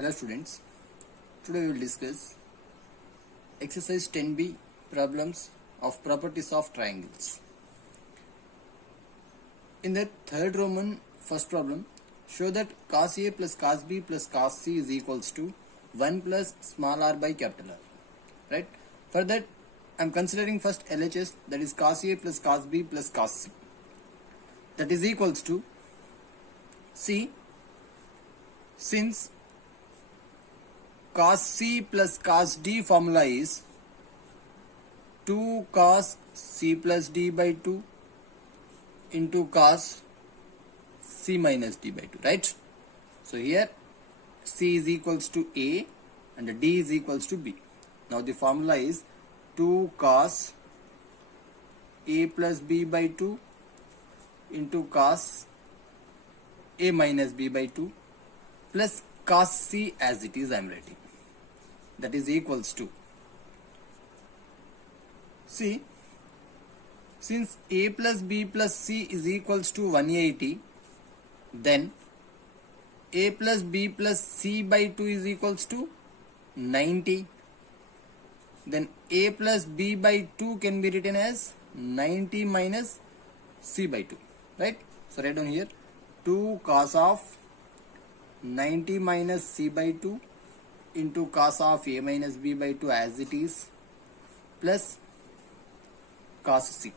Hello students, today we will discuss exercise 10b problems of properties of triangles. In the third Roman first problem, show that cos A plus cos B plus cos C is equals to 1 plus small r by capital R. Right? For that, I am considering first LHS, that is cos A plus cos B plus cos C. That is equals to C, since cos C plus cos D formula is 2 cos C plus D by 2 into cos C minus D by 2, right? So here C is equals to A and D is equals to B. Now the formula is 2 cos A plus B by 2 into cos A minus B by 2 plus cos C as it is I am writing. That is equals to, see, since A plus B plus C is equals to 180, then A plus B plus C by 2 is equals to 90. Then A plus B by 2 can be written as 90 minus C by 2, right? So write down here 2 cos of 90 minus C by 2 into cos of A minus B by 2 as it is plus cos C,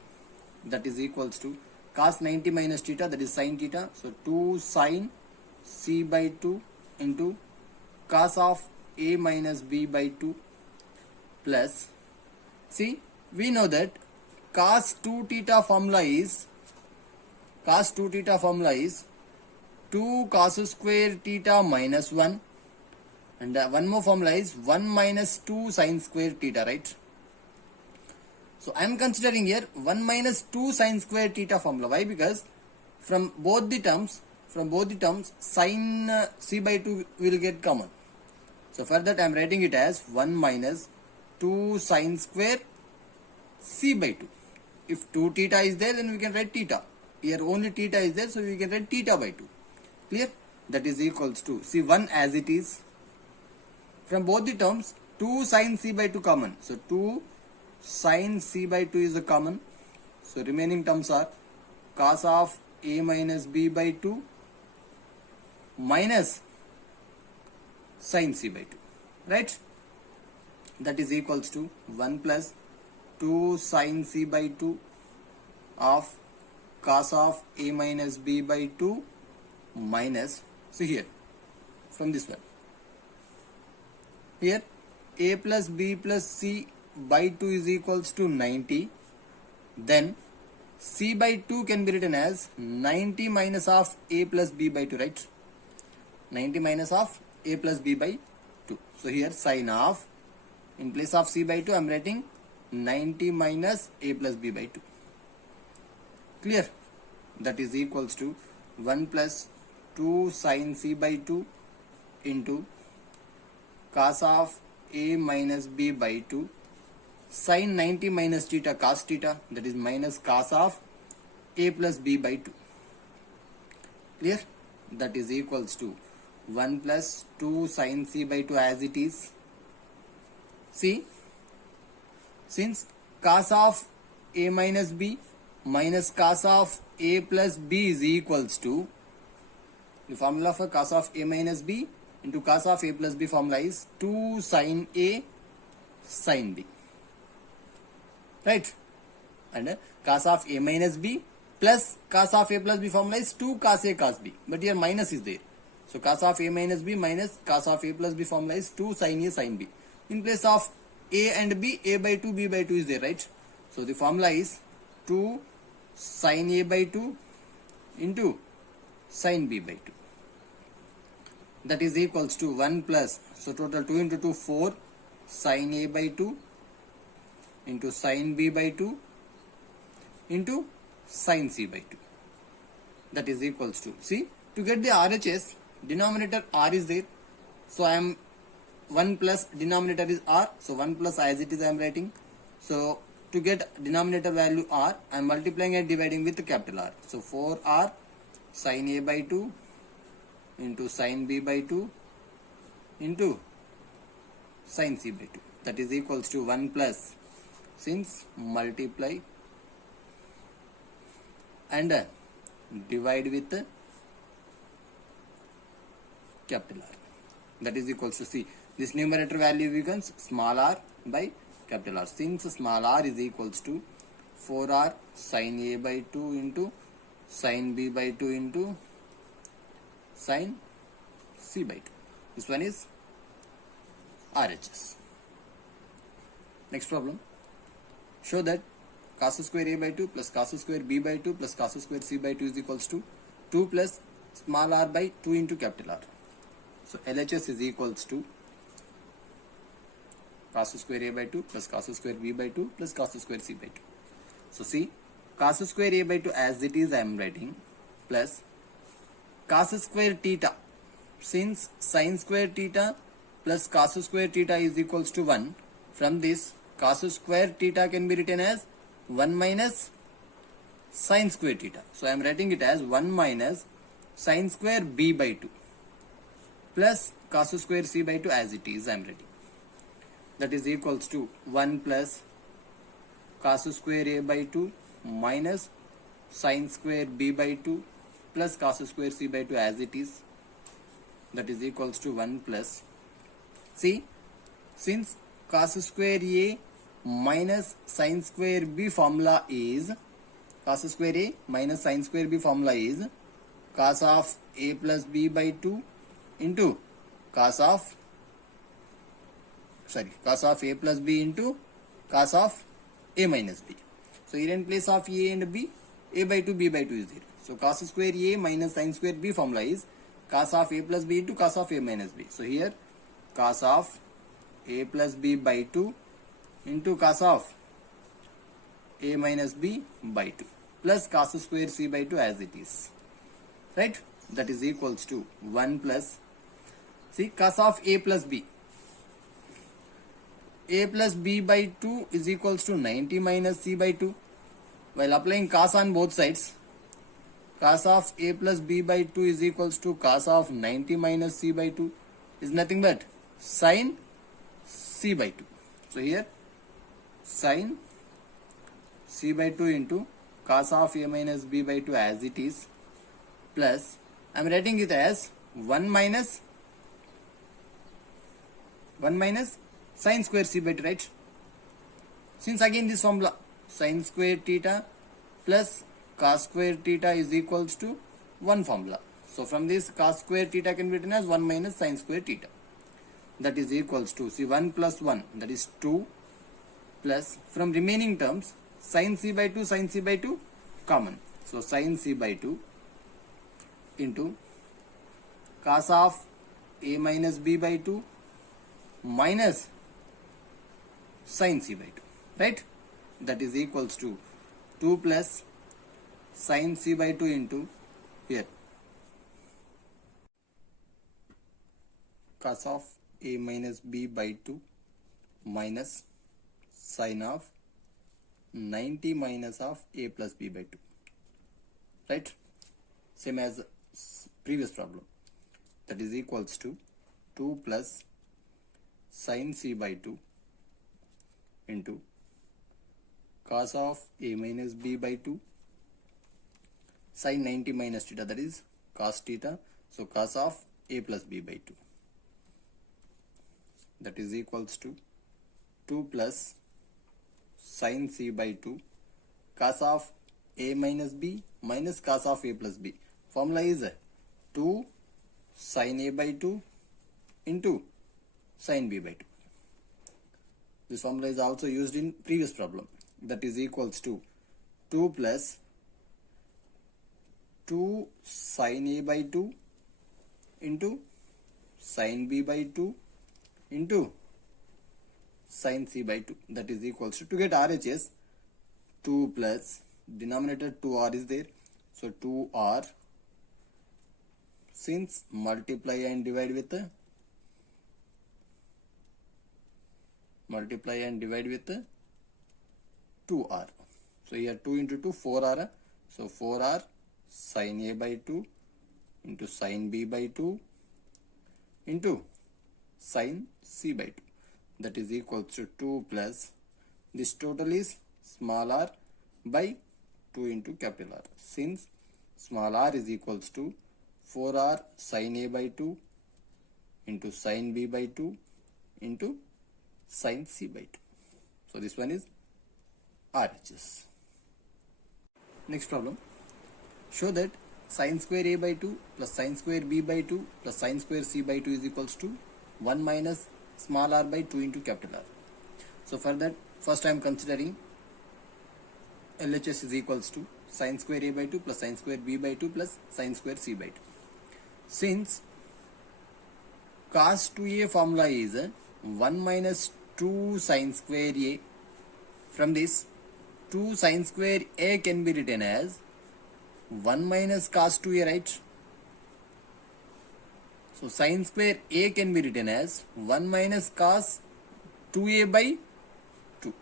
that is equals to cos 90 minus theta, that is sin theta, so 2 sin C by 2 into cos of A minus B by 2 plus, see, we know that cos 2 theta formula is 2 cos square theta minus 1, and one more formula is 1 minus 2 sin square theta, right? So I am considering here 1 minus 2 sin square theta formula. Why? Because from both the terms sin C by 2 will get common. So for that I am writing it as 1 minus 2 sin square C by 2. If 2 theta is there, then we can write theta. Here only theta is there, so we can write theta by 2. Clear? That is equals to, see, 1 as it is. From both the terms, 2 sin C by 2 common. So 2 sin C by 2 is a common. So remaining terms are cos of A minus B by 2 minus sin C by 2. Right? That is equals to 1 plus 2 sin C by 2 of cos of A minus B by 2 minus, see here, from this one. Here A plus B plus C by 2 is equals to 90. Then C by 2 can be written as 90 minus of A plus B by 2, right? 90 minus of A plus B by 2. So here sin of, in place of C by 2 I am writing 90 minus A plus B by 2. Clear? That is equals to 1 plus 2 sin C by 2 into cos of A minus B by 2 sin 90 minus theta cos theta, that is minus cos of A plus B by 2. Clear? That is equals to 1 plus 2 sin C by 2 as it is. See, since cos of A minus B minus cos of A plus B is equals to, the formula for cos of A minus B into cos of A plus B formula is 2 sin A sin B, right? And cos of A minus B plus cos of A plus B formula is 2 cos A cos B, but here minus is there. So cos of A minus B minus cos of A plus B formula is 2 sin A sin B. In place of A and B, A by 2, B by 2 is there, right? So the formula is 2 sin A by 2 into sin B by 2. That is equals to 1 plus, so total 2 into 2, 4 sin A by 2 into sin B by 2 into sin C by 2. That is equals to, see, to get the RHS, denominator R is there. So I am 1 plus denominator is R. So 1 plus as it is I am writing. So to get denominator value R, I am multiplying and dividing with capital R. So 4R sin A by 2 into sin B by 2 into sin c by 2. That is equals to 1 plus, since multiply and divide with capital R. That is equals to C. This numerator value becomes small r by capital R. Since small r is equals to 4r sin A by 2 into sin B by 2 into sin C by 2. This one is RHS. Next problem. Show that cos square A by 2 plus cos square B by 2 plus cos square C by 2 is equals to 2 plus small r by 2 into capital R. So LHS is equals to cos square A by 2 plus cos square B by 2 plus cos square C by 2. So see, cos square A by 2 as it is I am writing, plus cos square theta, since sin square theta plus cos square theta is equals to 1, from this cos square theta can be written as 1 minus sin square theta. So I am writing it as 1 minus sin square B by 2 plus cos square C by 2 as it is I am writing. That is equals to 1 plus cos square A by 2 minus sin square B by 2 plus cos square C by 2 as it is. That is equals to 1 plus. See, since cos square A minus sin square B formula is, cos square A minus sin square B formula is cos of A plus B by 2 into cos of A plus B into cos of A minus B. So here in place of A and B, A by 2, B by 2 is there. So cos square A minus sin square B formula is cos of A plus B into cos of A minus B. So here cos of A plus B by 2 into cos of A minus B by 2 plus cos square C by 2 as it is. Right? That is equals to 1 plus, see, cos of A plus B. A plus B by 2 is equals to 90 minus C by 2. While applying cos on both sides, cos of A plus B by 2 is equals to cos of 90 minus C by 2 is nothing but sin C by 2. So here sin C by 2 into cos of A minus B by 2 as it is, plus I am writing it as 1 minus sin square C by 2, right? Since again this formula, sin square theta plus cos square theta is equals to 1 formula. So from this cos square theta can be written as 1 minus sin square theta. That is equals to, see, 1 plus 1, that is 2, plus from remaining terms sin C by 2 common. So sin C by 2 into cos of A minus B by 2 minus sin C by 2, right? That is equals to 2 plus sin C by 2 into here cos of A minus B by 2 minus sin of 90 minus of A plus B by 2, right? Same as previous problem. That is equals to 2 plus sin C by 2 into cos of A minus B by 2 sin 90 minus theta, that is cos theta. So cos of A plus B by 2. That is equals to 2 plus sin C by 2 cos of A minus B minus cos of A plus B. Formula is 2 sin A by 2 into sin B by 2. This formula is also used in previous problem. That is equals to 2 plus 2 sin A by 2 into sin B by 2 into sin C by 2. That is equals to get RHS, 2 plus denominator 2r is there. So 2r, since multiply and divide with 2r. So here 2 into 2, 4r. So 4r sin A by 2 into sin B by 2 into sine c by 2. That is equals to 2 plus this total is small r by 2 into capital R. Since small r is equals to 4r sine a by 2 into sine b by 2 into sine c by 2. So this one is RHS. Next problem. Show that sine square a by 2 plus sine square b by 2 plus sine square c by 2 is equals to 1 minus small r by 2 into capital R. So for that, first I am considering LHS is equals to sine square a by 2 plus sine square b by 2 plus sine square c by 2. Since cos 2a formula is 1 minus 2 sine square a, from this 2 sine square a can be written as 1 minus cos 2a, right? So sine square a can be written as 1 minus cos 2a by 2.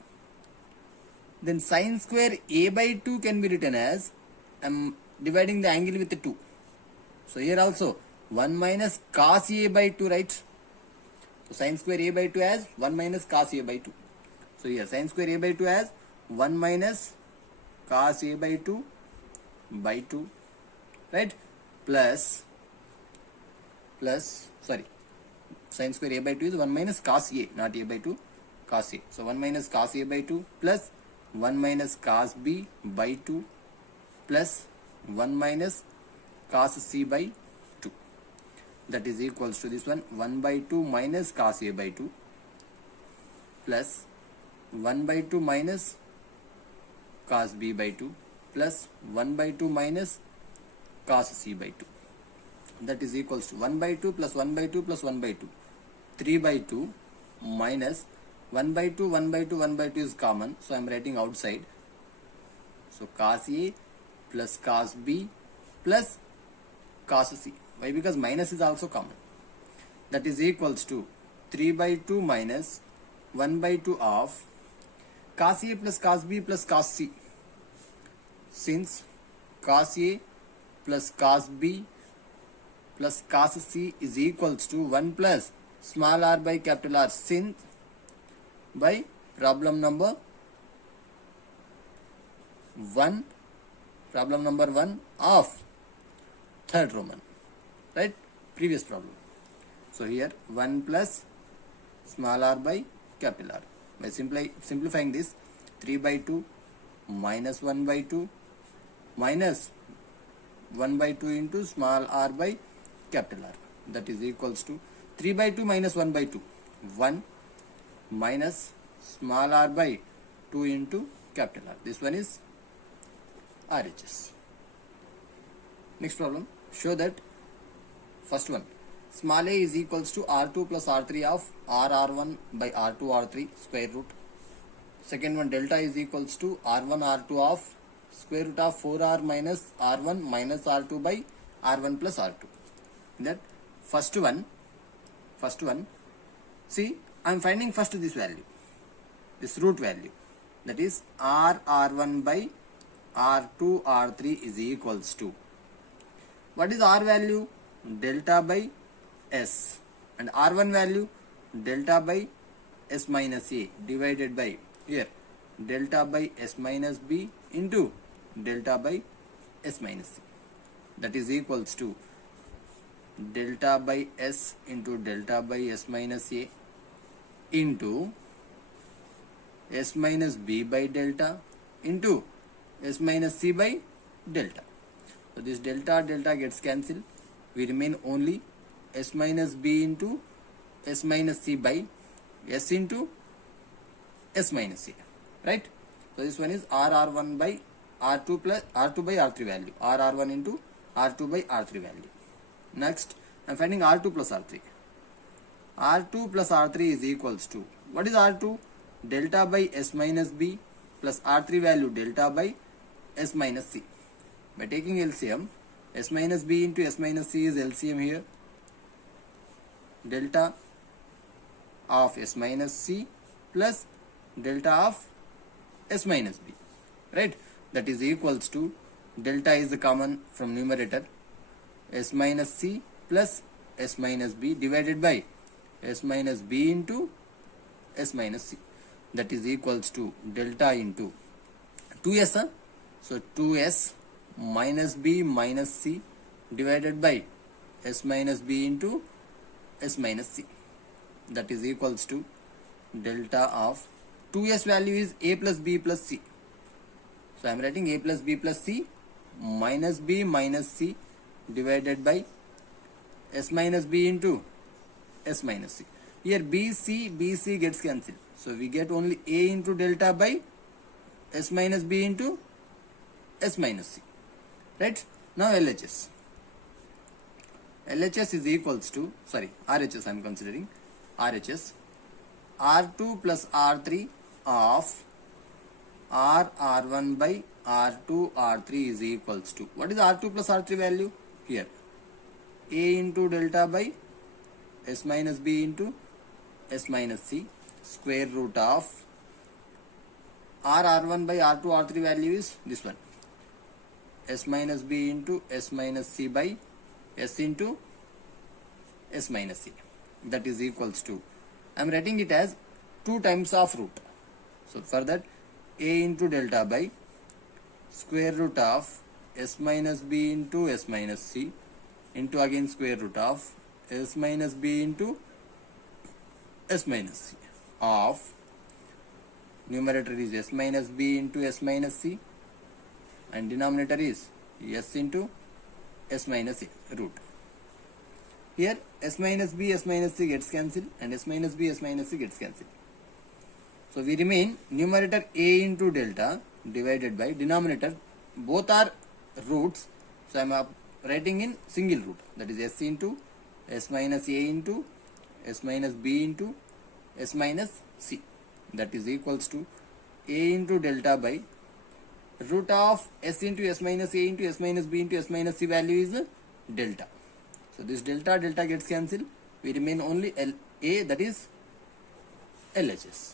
Then sine square a by 2 can be written as, I am dividing the angle with the 2. So here also 1 minus cos a by 2, right? So sine square a by 2 as 1 minus cos a by 2. So here sine square a by 2 as 1 minus cos a by 2 by 2, right? Plus sine square a by 2 is 1 minus cos a, not a by 2, cos a. So 1 minus cos a by 2 plus 1 minus cos b by 2 plus 1 minus cos c by 2. That is equals to this one 1 by 2 minus cos a by 2 plus 1 by 2 minus cos b by 2 plus 1 by 2 minus cos c by 2. That is equals to 1 by 2 plus 1 by 2 plus 1 by 2. 3 by 2 minus 1 by 2, 1 by 2, 1 by 2 is common. So I am writing outside. So cos A plus cos B plus cos C. Why? Because minus is also common. That is equals to 3 by 2 minus 1 by 2 of cos A plus cos B plus cos C. Since cos A plus cos B plus cos C is equals to 1 plus small r by capital R, since by problem number 1 of third Roman, right? Previous problem. So here 1 plus small r by capital R. By simplifying this, 3 by 2 minus 1 by 2 minus 1 by 2 into small r by capital R. That is equals to 3 by 2 minus 1 by 2. 1 minus small r by 2 into capital R. This one is RHS. Next problem. Show that first one, small a is equals to R2 plus R3 of R1 by R2 R3 square root. Second one, delta is equals to R1 R2 of square root of 4R minus R1 minus R2 by R1 plus R2. That first one, see, I am finding first this value, this root value, that is R1 by R2 R3 is equals to, what is R value? Delta by S, and R1 value delta by S minus A divided by here delta by S minus B into delta by S minus C. That is equals to delta by S into delta by S minus A into S minus B by delta into S minus C by delta. So this delta gets cancelled. We remain only S minus B into S minus C by S into S minus C, right? So this one is R1 by R2 plus R2 by R3 value, R1 into R2 by R3 value. Next, I am finding R2 plus R3. R2 plus R3 is equals to, what is R2? Delta by S minus B plus R3 value delta by S minus C. By taking LCM, S minus B into S minus C is LCM here. Delta of S minus C plus delta of S minus B, right? That is equals to, delta is the common from numerator, S minus C plus S minus B divided by s minus b into s minus c. That is equals to delta into 2s. So 2s minus b minus c divided by s minus b into s minus c. That is equals to delta of 2s value is a plus b plus c. So I am writing a plus b plus c minus b minus c divided by s minus b into s minus c. Here BC gets cancelled. So we get only a into delta by s minus b into s minus c. Right? Now LHS. LHS is equals to, RHS I am considering. RHS R2 plus R3 of R1 by R2 R3 is equals to, what is R2 plus R3 value? Here a into delta by s minus b into s minus c square root of R1 by R2 R3 value is this one, s minus b into s minus c by s into s minus c. That is equals to, I am writing it as 2 times of root. So for that, a into delta by square root of s minus b into s minus c into again square root of s minus b into s minus c of numerator is s minus b into s minus c and denominator is s into s minus c root. Here s minus b s minus c gets cancelled and s minus b s minus c gets cancelled. So we remain numerator a into delta divided by denominator, both are roots. So I am writing in single root, that is s into s minus a into s minus b into s minus c. That is equals to a into delta by root of s into s minus a into s minus b into s minus c value is delta. So this delta gets cancelled. We remain only a, that is LHS.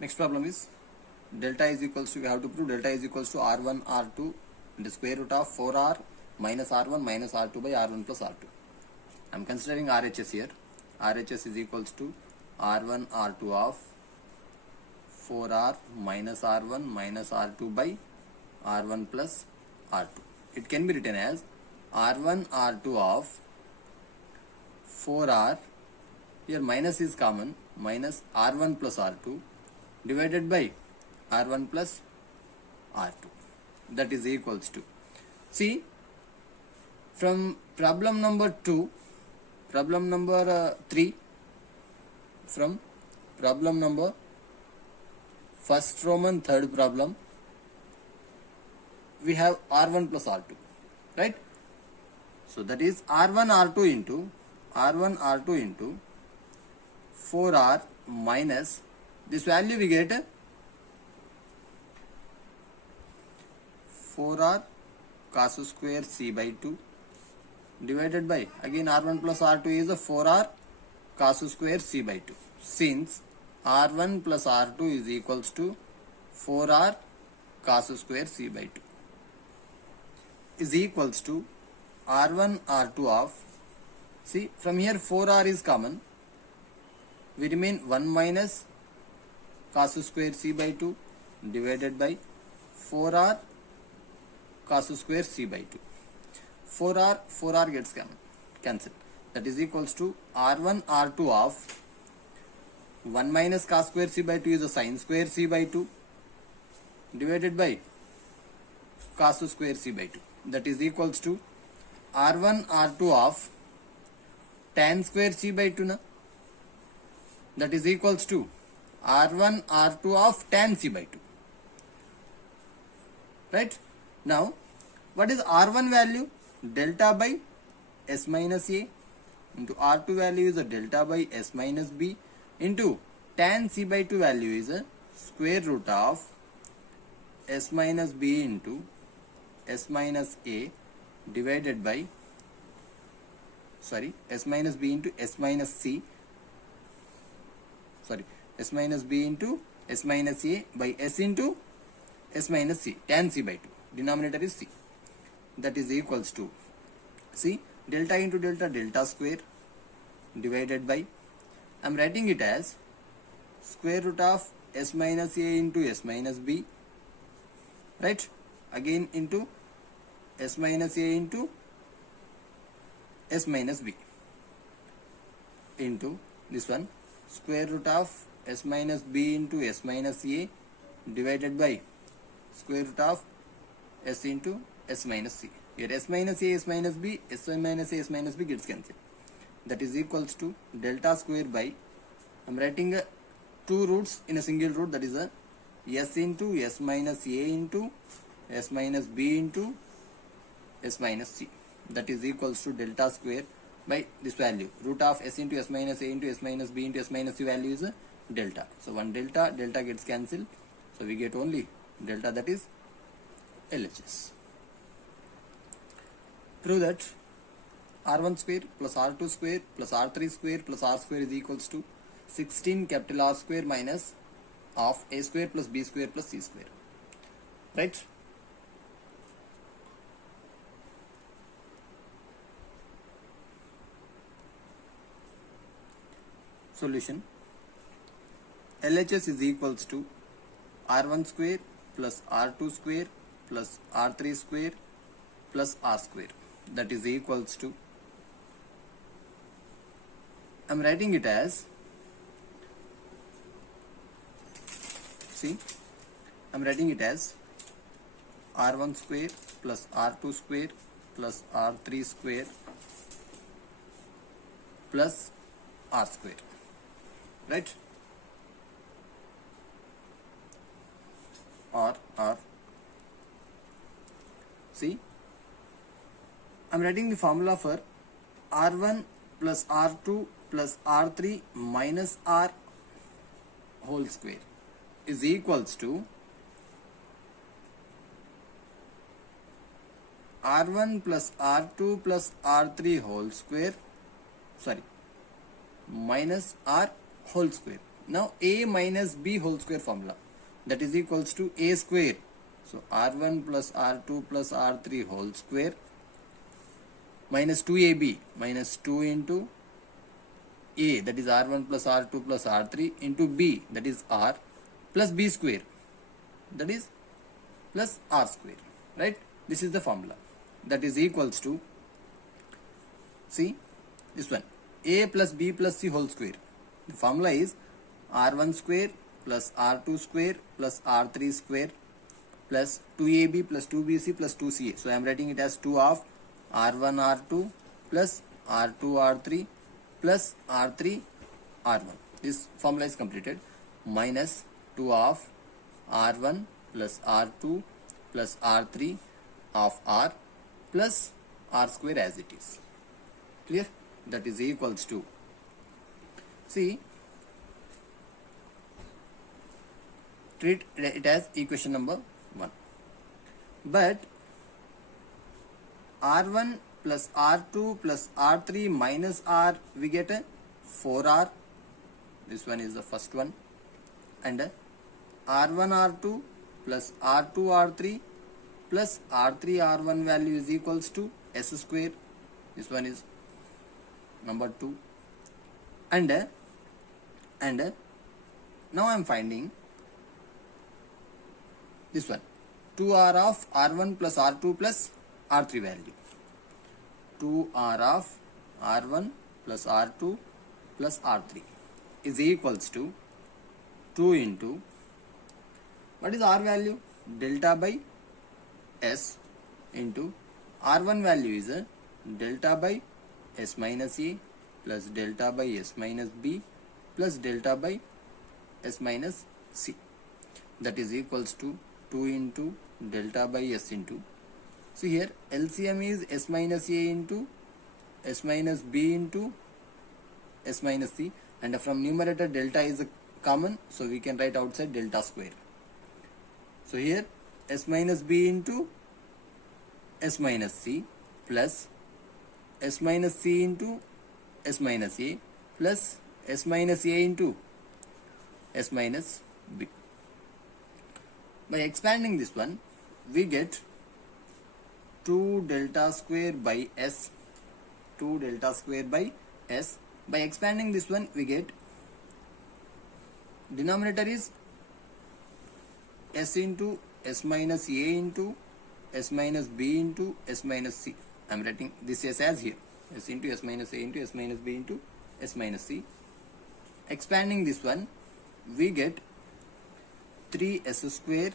Next problem is delta is equals to, we have to prove delta is equals to R1 R2 in the square root of 4R minus R1 minus R2 by R1 plus R2. I am considering RHS here. RHS is equals to R1 R2 of 4R minus R1 minus R2 by R1 plus R2. It can be written as R1 R2 of 4R, here minus is common, minus R1 plus R2 divided by R1 plus R2. That is equals to, see, from problem number 2, problem number 3, from problem number first Roman third problem, we have R1 plus R2, right? So that is R1 R2 into 4R minus this value we get 4R cos square c by 2 divided by again R1 plus R2 is a 4R cos square c by 2. Since R1 plus R2 is equals to 4R cos square c by 2 is equals to R1 R2 of, see, from here 4R is common, we remain 1 minus cos square c by 2 divided by 4R cos square c by 2. 4R gets cancelled. That is equals to R1 R2 of 1 minus cos square c by 2 is a sin square c by 2 divided by cos square c by 2. That is equals to R1 R2 of tan square c by 2 na? That is equals to R1 R2 of tan c by 2. Right? Now, what is R1 value? Delta by s minus a into R2 value is a delta by s minus b into tan c by 2 value is a square root of s minus b into s minus a divided by s minus b into s minus c, s minus b into s minus a by s into s minus c, tan c by 2, denominator is c. That is equals to, see, delta into delta, delta square divided by, I'm writing it as square root of s minus a into s minus b, right? Again into s minus a into s minus b into this one square root of s minus b into s minus a divided by square root of s into s minus c. Here s minus a, s minus b, s minus a, s minus b gets cancelled. That is equals to delta square by, I'm writing two roots in a single root, that is a s into s minus a into s minus b into s minus c. That is equals to delta square by this value, root of s into s minus a into s minus b into s minus c value is a delta. So one delta gets cancelled. So we get only delta, that is LHS. Prove that r1 square plus r2 square plus r3 square plus r square is equals to 16 capital R square minus of a square plus b square plus c square, right? Solution: LHS is equals to r1 square plus r2 square plus r3 square plus r square. That is equals to, I'm writing it as, I'm writing it as r1 square plus r2 square plus r3 square plus r square, right? Or see, I'm writing the formula for r1 plus r2 plus r3 minus r whole square is equals to r1 plus r2 plus r3 whole square, minus r whole square. Now a minus b whole square formula, that is equals to a square. So r1 plus r2 plus r3 whole square minus 2ab minus 2 into a, that is r1 plus r2 plus r3 into b, that is r, plus b square, that is plus r square, right? This is the formula. That is equals to, see this one, a plus b plus c whole square. The formula is r1 square plus r2 square plus r3 square plus 2ab plus 2bc plus 2ca. So I am writing it as 2 of r1 r2 plus r2 r3 plus r3 r1. This formula is completed. Minus 2 of r1 plus r2 plus r3 of r plus r square as it is. Clear? That is equals to, see, treat it as equation number 1. But r1 plus r2 plus r3 minus r, we get a 4r. This one is the first one. And r1 r2 plus r2 r3 plus r3 r1 value is equals to s square. This one is number 2. And now I am finding this one, 2r of r1 plus r2 plus r3 value. 2r of r1 plus r2 plus r3 is equals to 2 into, what is r value? Delta by s into r1 value is a delta by s minus a plus delta by s minus b plus delta by s minus c. That is equals to 2 into delta by s into, see here LCM is s minus a into s minus b into s minus c, and from numerator delta is a common, so we can write outside delta square. So here s minus b into s minus c plus s minus c into s minus a plus s minus a into s minus b. By expanding this one, we get 2 delta square by s, 2 delta square by s By expanding this one, we get denominator is s into s minus a into s minus b into s minus c. I am writing this s as here, s into s minus a into s minus b into s minus c. Expanding this one, we get 3s square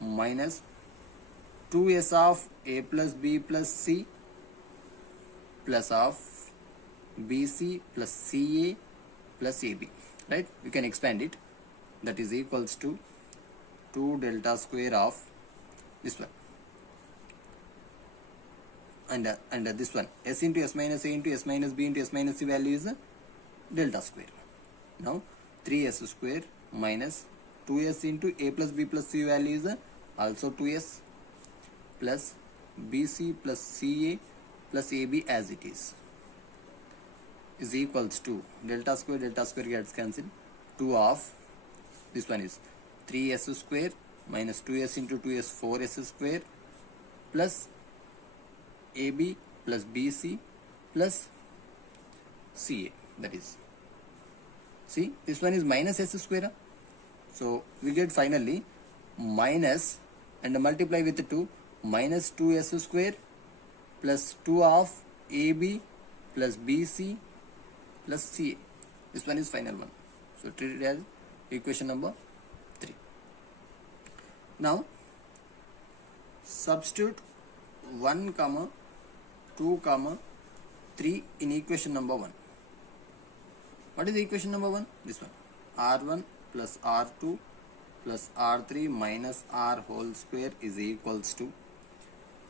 minus 2s of a plus b plus c plus of bc plus ca plus ab, right? We can expand it. That is equals to 2 delta square of this one and this one, s into s minus a into s minus b into s minus c value is delta square. Now 3s square minus 2s into a plus b plus c value is also 2s plus bc plus ca plus ab as it is equals to delta square gets cancelled. 2 of this one is 3s square minus 2s into 2s 4s square plus ab plus bc plus ca. That is, see, this one is minus s square. So we get finally minus and multiply with 2 minus 2s square plus 2 of ab plus bc plus ca. This one is final one. So treat it as equation number 3. Now substitute 1 comma 2 comma 3 in equation number 1. What is equation number 1? This one, r1 plus r2 plus r3 minus r whole square is equals to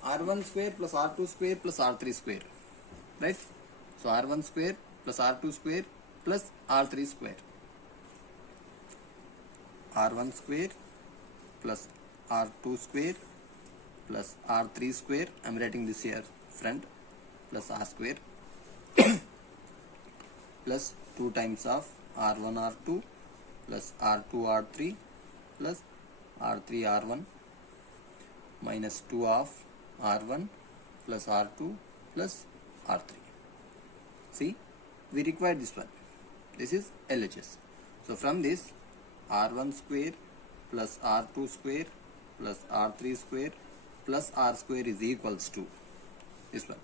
r1 square plus r2 square plus r3 square, right? So r1 square plus r2 square plus r3 square, r1 square plus r2 square plus r3 square, I am writing this here front, plus r square plus 2 times of r1 r2 plus r2 r3 plus r3 r1 minus 2 of r1 plus r2 plus r3. See, we require this one. This is LHS. So from this, r1 square plus r2 square plus r3 square plus r square is equals to this one,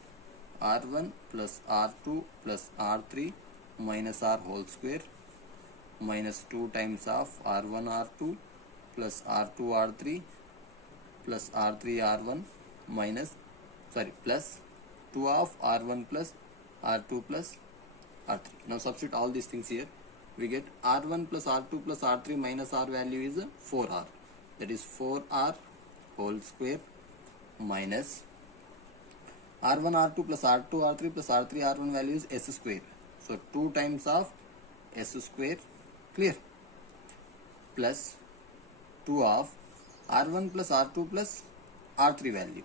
r1 plus r2 plus r3 minus r whole square minus 2 times of r1 r2 plus r2 r3 plus r3 r1 minus plus 2 of r1 plus r2 plus r3. Now substitute all these things here. We get r1 plus r2 plus r3 minus r value is 4r. That is 4r whole square minus r1 r2 plus r2 r3 plus r3 r1 value is s square. So 2 times of s square, clear, plus 2 of r1 plus r2 plus r3 value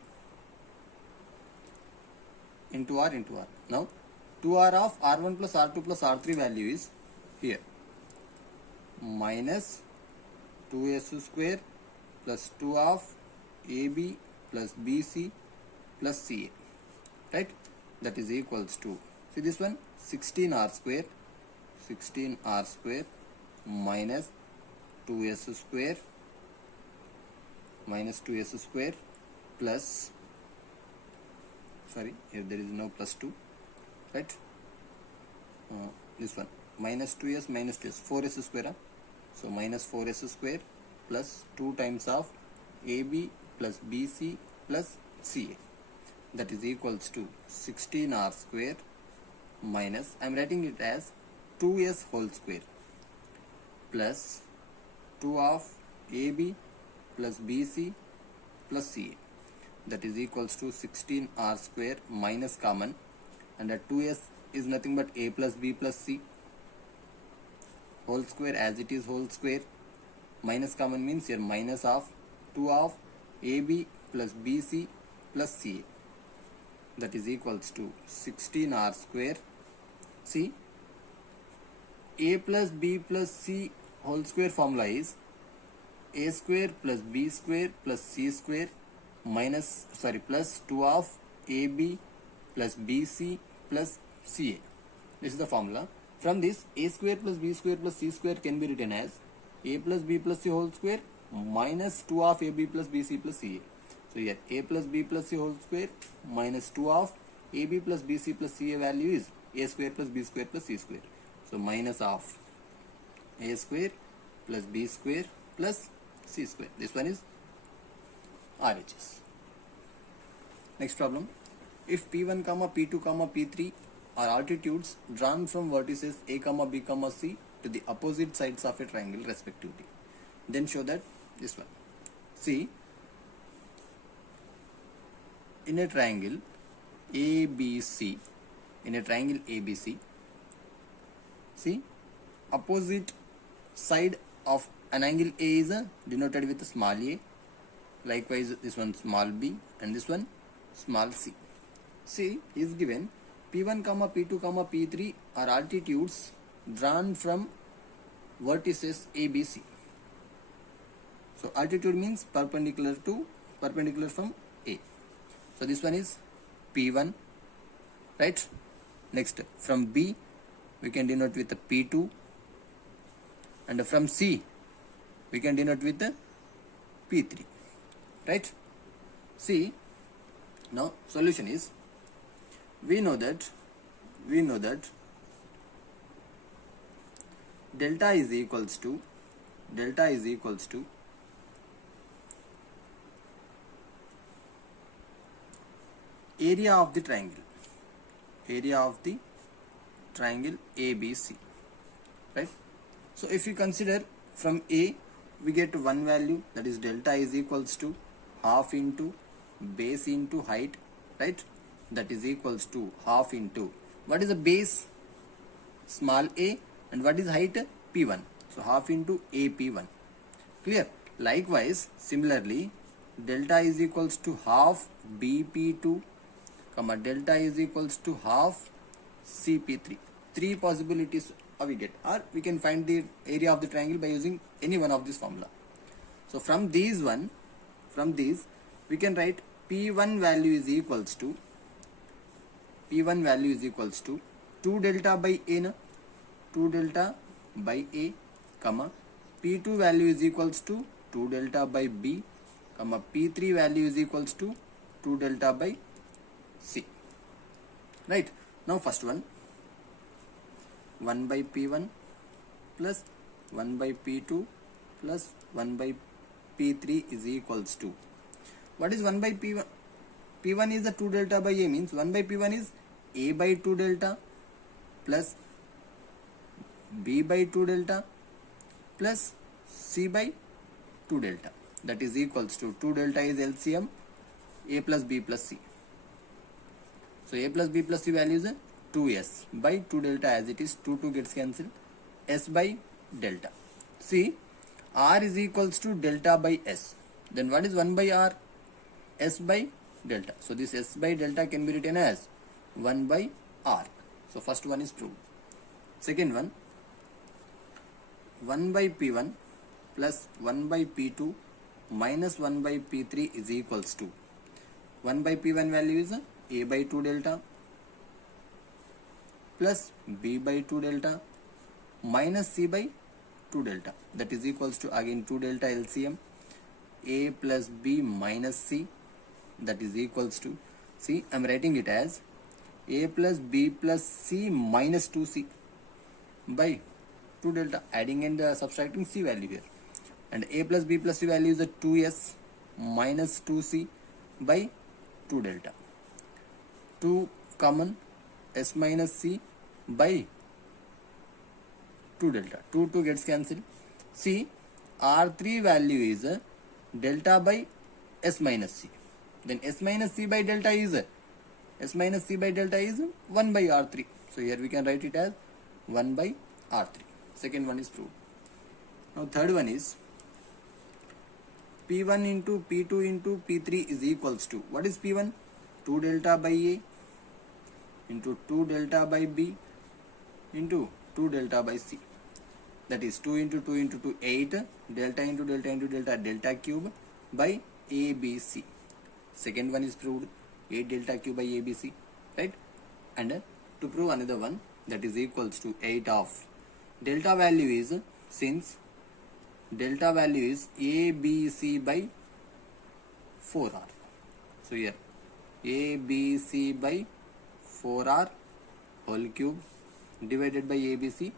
into r. Now 2r of r1 plus r2 plus r3 value is here, minus 2s square plus 2 of ab plus bc plus ca, right? That is equals to, see this one, 16r square minus 2s square plus, sorry, here there is no plus 2, right? This one, minus 2s, 4s square, so minus 4s square plus 2 times of ab plus bc plus ca. That is equals to 16r square minus, I am writing it as 2s whole square plus 2 of ab plus bc plus ca. That is equals to 16r square minus common, and that 2s is nothing but a plus b plus c whole square as it is whole square, minus common means here minus of 2 of ab plus bc plus ca. That is equals to 16r square. See, a plus b plus c whole square formula is a square plus b square plus c square minus, plus 2 of ab plus bc plus ca. This is the formula. From this, a square plus b square plus c square can be written as a plus b plus c whole square minus 2 of ab plus bc plus ca. So here a plus b plus c whole square minus 2 of ab plus bc plus ca value is a square plus b square plus c square. So minus of a square plus b square plus c square. This one is RHS. Next problem. If P1, P2, P3 are altitudes drawn from vertices A, B, C to the opposite sides of a triangle respectively, then show that this one. See, in a triangle ABC, see, opposite side of an angle A is denoted with small a, likewise this one small b and this one small c. See, is given P1, P2, P3 are altitudes drawn from vertices ABC. So altitude means perpendicular from A. So this one is P1, right? Next, from B we can denote with the P2, and from C we can denote with the P3, right? See, now solution is, we know that delta is equals to area of the triangle ABC, right? So if you consider from A we get one value, that is delta is equals to half into base into height, right? That is equals to half into, what is the base? Small a, and what is height? P1. So half into AP1. Clear? Likewise, similarly, delta is equals to half BP2, delta is equals to half CP3. Three possibilities we get, or we can find the area of the triangle by using any one of this formula. So from these we can write P1 value is equals to 2 delta by A, 2 delta by A, P2 value is equals to 2 delta by B, P3 value is equals to 2 delta by C. Right? Now first one, 1 by P1 plus 1 by P2 plus 1 by P3 is equals to, what is 1 by P1? P1 is the 2 delta by A, means 1 by P1 is A by 2 delta plus B by 2 delta plus C by 2 delta, that is equals to 2 delta is LCM A plus B plus C. So A plus B plus C value is 2S by 2 delta, as it is 2 gets cancelled, S by delta. See, R is equals to delta by S. Then what is 1 by R? S by delta. So this S by delta can be written as 1 by R. So first one is proved. Second one, 1 by P1 plus 1 by P2 minus 1 by P3 is equals to, 1 by P1 value is A by 2 delta plus B by 2 delta minus C by 2 delta, that is equals to again 2 delta LCM A plus B minus C, that is equals to, see, I am writing it as A plus B plus C minus 2C by 2 delta, adding and subtracting C value here, and A plus B plus C value is a 2S minus 2C by 2 delta, 2 common, S minus C by 2 delta, 2 gets cancelled. See, R3 value is delta by S minus C. Then S minus C by delta is 1 by R3. So here we can write it as 1 by R3. Second one is proved. Now third one is P1 into P2 into P3 is equals to, what is P1? 2 delta by A into 2 delta by B into 2 delta by C. That is 2 into 2 into 2, 8, delta into delta into delta, delta cube by ABC. Second one is proved, 8 delta cube by ABC, right? And to prove another one, that is equals to 8 of delta value is, since delta value is ABC by 4R. So here ABC by 4R whole cube divided by ABC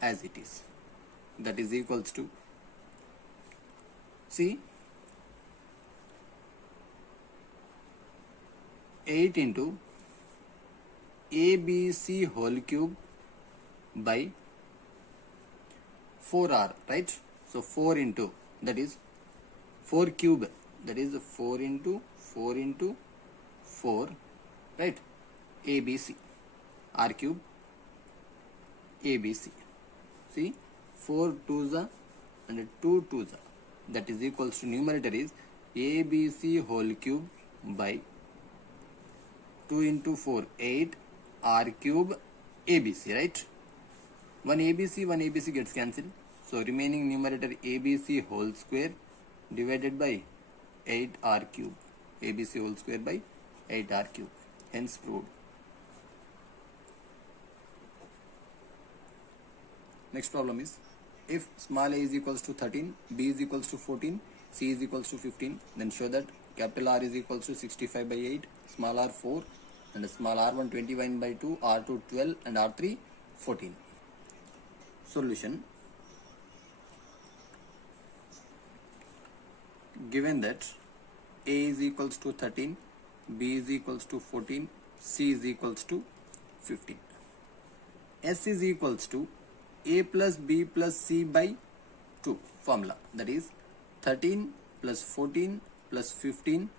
as it is, that is equals to, see, 8 into ABC whole cube by 4R, right? So 4 into, that is 4 cube, that is 4 into 4 into 4, right? ABC, R cube, ABC. See, 4 2s are and 2 2s are, that is equals to, numerator is ABC whole cube by 2 into 4, 8 R cube ABC, right? One ABC gets cancelled. So remaining numerator ABC whole square divided by 8 R cube. ABC whole square by 8 R cube. Hence proved. Next problem is, if small a is equals to 13, b is equals to 14, c is equals to 15, then show that capital R is equals to 65 by 8, small r 4, and small r1 21 by 2, r2 12, and r3 14. Solution. Given that a is equals to 13, b is equals to 14, c is equals to 15. S is equals to a plus b plus c by 2 formula, that is 13 plus 14 plus 15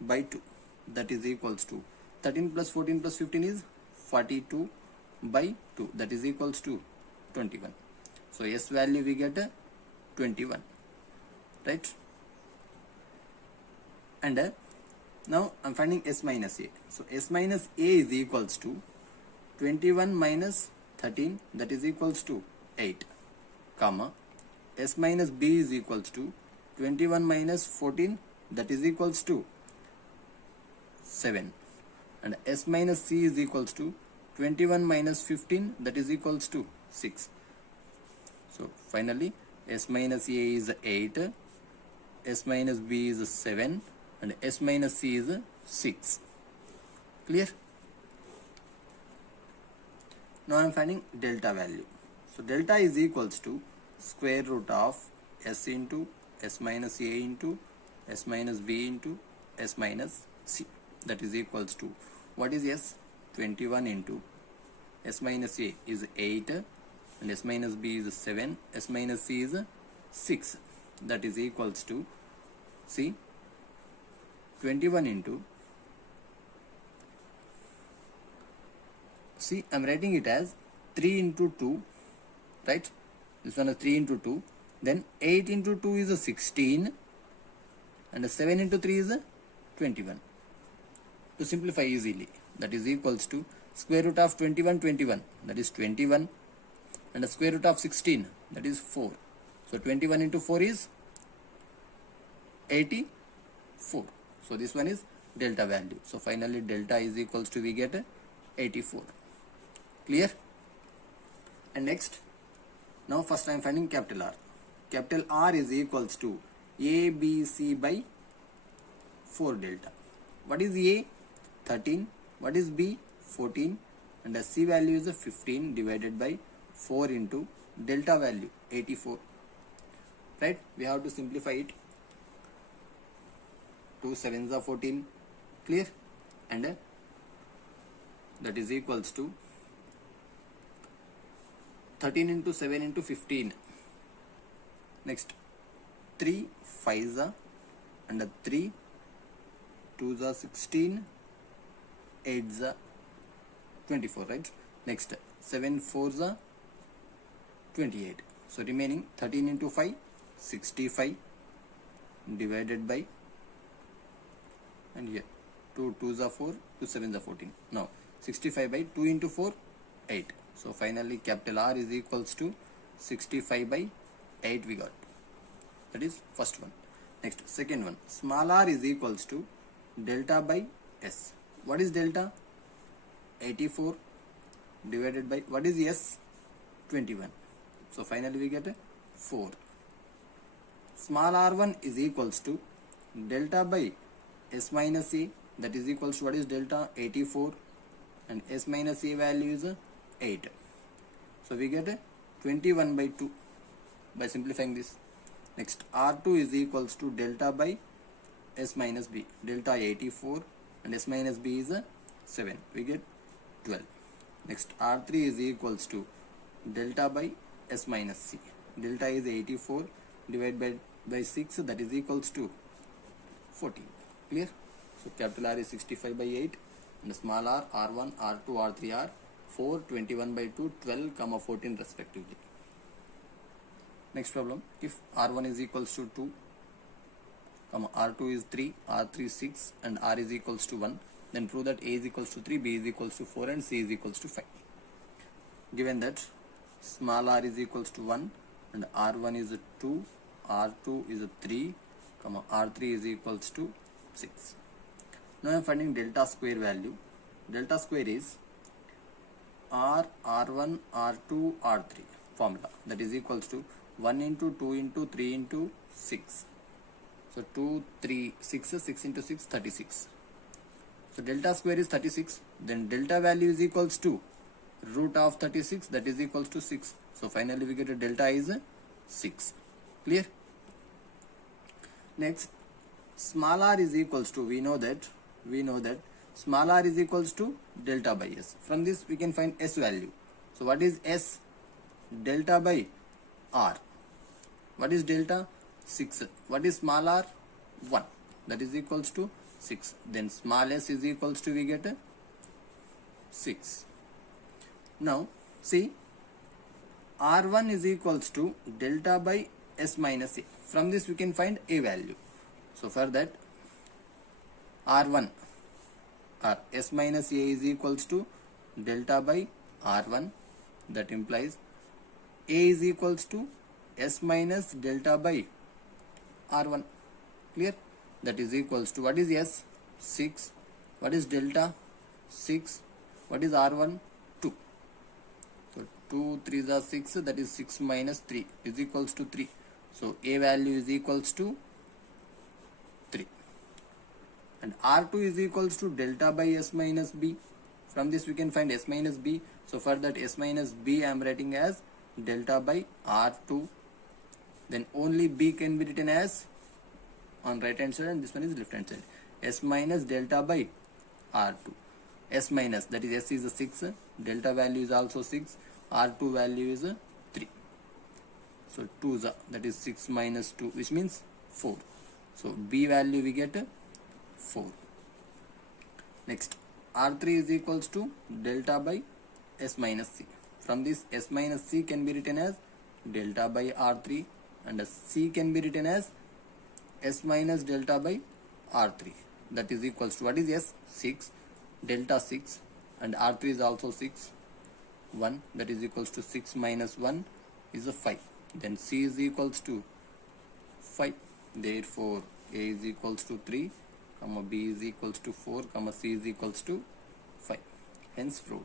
by 2, that is equals to 13 plus 14 plus 15 is 42 by 2, that is equals to 21. So S value we get 21, right? And now I'm finding S minus A. So S minus A is equals to 21 minus 13, that is equals to 8, comma, S minus B is equals to 21 minus 14, that is equals to 7, and S minus C is equals to 21 minus 15, that is equals to 6. So finally S minus A is 8, S minus B is 7, and S minus C is 6. Clear? Now I am finding delta value. So delta is equals to square root of S into S minus A into S minus B into S minus C, that is equals to, what is S? 21 into S minus A is 8, and S minus B is 7, S minus C is 6, that is equals to, see, 21 into, see, I'm writing it as 3 into 2, right? This one is 3 into 2, then 8 into 2 is 16, and 7 into 3 is 21. To simplify easily, that is equals to square root of 21, that is 21, and the square root of 16, that is 4. So 21 into 4 is 84. So this one is delta value. So finally delta is equals to, we get 84. Clear? And next, now first I am finding capital R. Capital R is equals to ABC by 4 delta. What is A? 13. What is B? 14. And the C value is 15 divided by 4 into delta value 84. Right? We have to simplify it. 2 7s are 14. Clear? And that is equals to 13 into 7 into 15. Next, 3 5s are, and 3 2s are 16, 8s are 24, right? Next, 7 4s are 28. So remaining 13 into 5, 65 divided by, and here 2 2s are 4, 2 7s are 14. Now 65 by 2 into 4, 8. So finally capital R is equals to 65 by 8 we got. That is first one. Next, second one, small r is equals to delta by S. What is delta? 84 divided by what is S? 21. So finally we get 4. Small r1 is equals to delta by S minus A, that is equals to what is delta? 84, and S minus A value is 8. So we get 21 by 2 by simplifying this. Next, R2 is equals to delta by S minus B, delta 84 and S minus B is 7. We get 12. Next, R3 is equals to delta by S minus C. Delta is 84 divided by 6, that is equals to 14. Clear? So capital R is 65 by 8 and small r, R1, R2, R3 are 4, 21 by 2, 12, 14 respectively. Next problem, if R1 is equals to 2, R2 is 3, R3 6 and R is equals to 1, then prove that A is equals to 3, B is equals to 4 and C is equals to 5. Given that small r is equals to 1 and R1 is 2, R2 is 3, R3 is equals to 6. Now I am finding delta square value. Delta square is R, R1, R2, R3 formula, that is equals to 1 into 2 into 3 into 6. So 2, 3, 6, 6 into 6, 36. So delta square is 36. Then delta value is equals to root of 36, that is equals to 6. So finally we get a delta is 6. Clear? Next, small r is equals to, we know that small r is equals to delta by S. From this we can find S value. So what is S? Delta by R. What is delta? 6. What is small r? 1. That is equals to 6. Then small s is equals to, we get 6. Now see, R1 is equals to delta by S minus A. From this we can find A value. So for that, R1 or S minus A is equals to delta by R1. That implies A is equals to S minus delta by R1. Clear? That is equals to, what is S? 6. What is delta? 6. What is R1? 2. So 2 3s are 6, that is 6 minus 3 is equals to 3. So A value is equals to 3. And R2 is equals to delta by S minus B. From this we can find S minus B. So for that S minus B I am writing as delta by R2. Then only B can be written as on right hand side and this one is left hand side. S minus delta by R2. S minus, that is S is a 6, delta value is also 6, R2 value is 3. So 2 that is 6 minus 2, which means 4. So B value we get 4. Next, R3 is equals to delta by S minus C. From this S minus C can be written as delta by R3 and C can be written as S minus delta by R3. That is equals to, what is S? 6, delta 6 and R3 is also 6, 1, that is equals to 6 minus 1 is a 5. Then C is equals to 5. Therefore A is equals to 3, B is equals to 4, C is equals to 5. Hence proved.